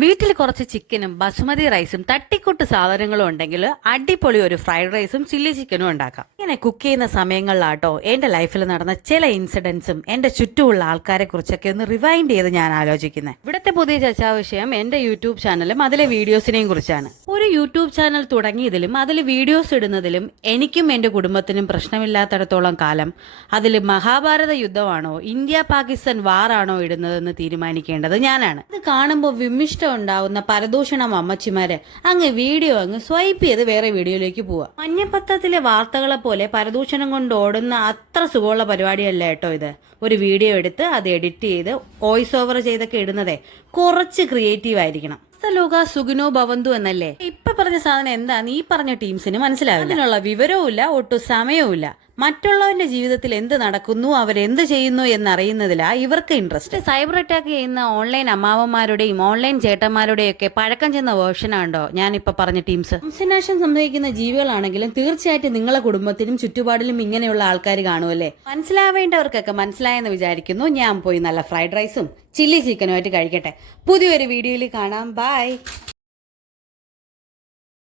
വീട്ടിൽ കുറച്ച് ചിക്കനും ബസുമതി റൈസും തട്ടിക്കൂട്ട് സാധനങ്ങളും ഉണ്ടെങ്കിൽ അടിപൊളി ഒരു ഫ്രൈഡ് റൈസും ചില്ലി ചിക്കനും ഉണ്ടാക്കാം. ഇങ്ങനെ കുക്ക് ചെയ്യുന്ന സമയങ്ങളിലാട്ടോ എന്റെ ലൈഫിൽ നടന്ന ചില ഇൻസിഡൻസും എന്റെ ചുറ്റുമുള്ള ആൾക്കാരെ കുറിച്ചൊക്കെ ഒന്ന് റിവൈൻഡ് ചെയ്ത് ഞാൻ ആലോചിക്കുന്നത്. ഇവിടുത്തെ പുതിയ ചർച്ചാ വിഷയം എന്റെ യൂട്യൂബ് ചാനലും അതിലെ വീഡിയോസിനെയും കുറിച്ചാണ്. ഒരു യൂട്യൂബ് ചാനൽ തുടങ്ങിയതിലും അതിൽ വീഡിയോസ് ഇടുന്നതിലും എനിക്കും എന്റെ കുടുംബത്തിനും പ്രശ്നമില്ലാത്തടത്തോളം കാലം അതിൽ മഹാഭാരത യുദ്ധമാണോ ഇന്ത്യ പാകിസ്ഥാൻ വാറാണോ ഇടുന്നതെന്ന് തീരുമാനിക്കേണ്ടത് ഞാനാണ്. അത് കാണുമ്പോൾ വിമിഷ്ട ഉണ്ടാവുന്ന പരദൂഷണം അമ്മച്ചിമാര് അങ്ങ് വീഡിയോ അങ്ങ് സ്വൈപ്പ് ചെയ്ത് വേറെ വീഡിയോയിലേക്ക് പോവാ. മഞ്ഞപ്പത്രത്തിലെ വാർത്തകളെ പോലെ പരദൂഷണം കൊണ്ട് ഓടുന്ന അത്ര സുഖമുള്ള പരിപാടിയല്ല കേട്ടോ ഇത്. ഒരു വീഡിയോ എടുത്ത് അത് എഡിറ്റ് ചെയ്ത് വോയിസ് ഓവർ ചെയ്തൊക്കെ ഇടുന്നതേ കുറച്ച് ക്രിയേറ്റീവ് ആയിരിക്കണം. ലോക സുഖിനോ ഭവന്തു എന്നല്ലേ ഇപ്പൊ പറഞ്ഞ സാധനം എന്താന്ന് ഈ പറഞ്ഞ ടീംസിന് മനസ്സിലാവില്ല. അതിനുള്ള വിവരവും ഇല്ല, ഒട്ടും സമയവും ഇല്ല. മറ്റുള്ളവന്റെ ജീവിതത്തിൽ എന്ത് നടക്കുന്നു, അവരെന്ത് ചെയ്യുന്നു എന്നറിയുന്നതിലാ ഇവർക്ക് ഇൻട്രസ്റ്റ്. സൈബർ അറ്റാക്ക് ചെയ്യുന്ന ഓൺലൈൻ അമ്മാവന്മാരുടെയും ഓൺലൈൻ ചേട്ടന്മാരുടെയും ഒക്കെ പഴക്കം ചെന്ന വേർഷനാണോ ഞാനിപ്പോ പറഞ്ഞ ടീംസ്. വംശനാശം സംഭവിക്കുന്ന ജീവികളാണെങ്കിലും തീർച്ചയായിട്ടും നിങ്ങളെ കുടുംബത്തിനും ചുറ്റുപാടിലും ഇങ്ങനെയുള്ള ആൾക്കാർ കാണുമല്ലേ. മനസ്സിലാവേണ്ടവർക്കൊക്കെ മനസ്സിലായെന്ന് വിചാരിക്കുന്നു. ഞാൻ പോയി നല്ല ഫ്രൈഡ് റൈസും ചില്ലി ചിക്കനുമായിട്ട് കഴിക്കട്ടെ. പുതിയൊരു വീഡിയോയിൽ കാണാം. ബൈ.